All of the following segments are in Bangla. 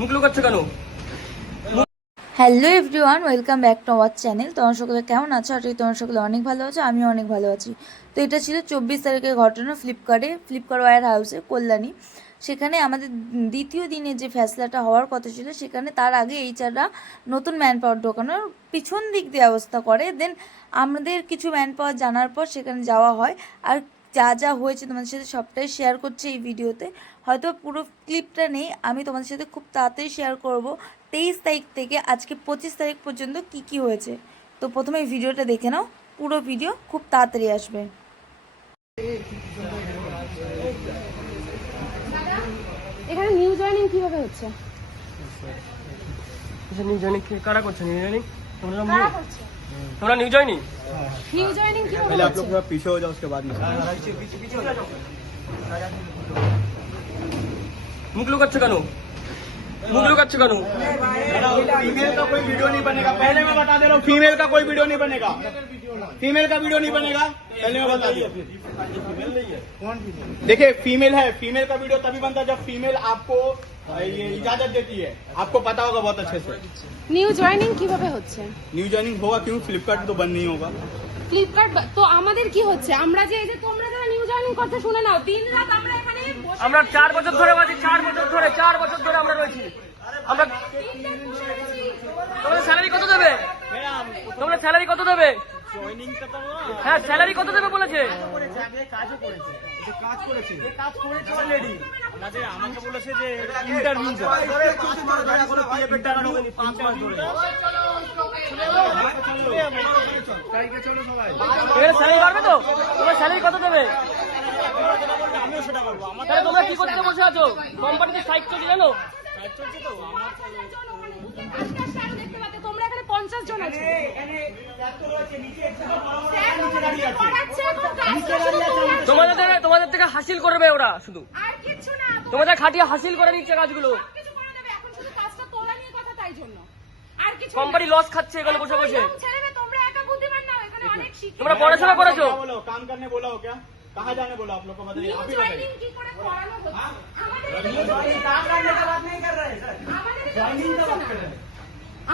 মুখ লুকাচ্ছ কেন? Hello everyone, welcome back to our channel. তোমার সকলে কেমন আছো? আর তোমার সকলে অনেক ভালো আছো, আমিও অনেক ভালো আছি। তো এটা ছিল 24 তারিখের ঘটনা। ফ্লিপকার্ট ওয়্যার হাউসে কল্যাণী, সেখানে আমাদের দ্বিতীয় দিনে যে ফ্যাসলাটা হওয়ার কথা ছিল, সেখানে তার আগে এইচআররা নতুন ম্যান পাওয়ার ঢোকানোর পিছন দিক দিয়ে ব্যবস্থা করে। দেন আমাদের কিছু ম্যান পাওয়ার জানার পর সেখানে যাওয়া হয়। আর যা যা হয়েছে তোমাদের সাথে সবটাই শেয়ার করছি এই ভিডিওতে। হয়তো পুরো ক্লিপটা নেই, আমি তোমাদের সাথে খুব তাড়াতাড়ি শেয়ার করব 23 তারিখ থেকে আজকে 25 তারিখ পর্যন্ত কি কি হয়েছে। তো প্রথমে এই ভিডিওটা দেখে নাও, পুরো ভিডিও খুব তাড়াতাড়ি আসবে। এখানে নিউ জয়েনিং কিভাবে হচ্ছে? নিউ জয়েনিং কারা করছে? নিউ জয়েনিং তোমরা নিউ জয়েনিং কিভাবে पहले आप হচ্ছে? लोग थोड़ा पीछे हो जाओ, उसके बाद মুখ লুকাচ্ছ কেন? मुख लुकाচ্ছ কেন? फीमेल का कोई वीडियो नहीं बनेगा। पहले मैं बता दे रहा हूँ, फीमेल का कोई वीडियो नहीं बनेगा। फीमेल का वीडियो नहीं बनेगा, पहले मैं बता दिया। देखिए, फीमेल है, फीमेल का वीडियो तभी बनता है जब फीमेल आपको ये इजाजत देती है। आपको पता होगा बहुत अच्छे से। নিউ জয়েনিং কিভাবে হচ্ছে? न्यू जॉइनिंग होगा क्यों? फ्लिपकार्ट तो बंद नहीं होगा। ফ্লিপকার্ট তো আমাদের কি হচ্ছে? আমরা যে এই যে তোমরা যারা নিউ জয়েনিং করতে শুনে নাও, দিন রাত আমরা এখানে বসে আমরা 4 বছর ধরে আছি, 4 বছর ধরে আমরা রয়েছি। আমরা তোমাদের স্যালারি কত দেবে? তোমরা স্যালারি কত দেবে? হ্যাঁ, স্যালারি কত দেবে বলেছে? আমাকে বলেছে যে ইন্টারভিউ স্যালারি বাড়বে তো? তোমার স্যালারি কত দেবে? তাহলে তোমরা কি করতে বসে আছো? কোম্পানিতে সাইট চলছে জানো? তোমরা এখানে 50 জন আছো। তোমাদের থেকে হাসিল করবে ওরা, শুধু আর কিছু না, তোমাদের খাটিয়ে হাসিল করে নিচ্ছে কাজগুলো। কিছু করে দেবে। এখন শুধু কাজটা তোলা নিয়ে কথা, তাই জন্য আর কিছু না। কোম্পানি লস খাচ্ছে এখানে বসে বসে। ছেড়ে দে, তোমরা একা বুদ্ধিমান নাও, এখানে অনেক শিক্ষিত। তোমরা পড়াশোনা করেছো? बोलो, काम करने बोला हो क्या? कहाँ जाने बोला आप लोग को? बताइए, आप ही बताइए। জয়েনিং কি করে করানো হচ্ছে? আমাদের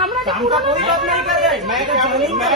আমরা काम का कोई बात नहीं कर रहे। मैं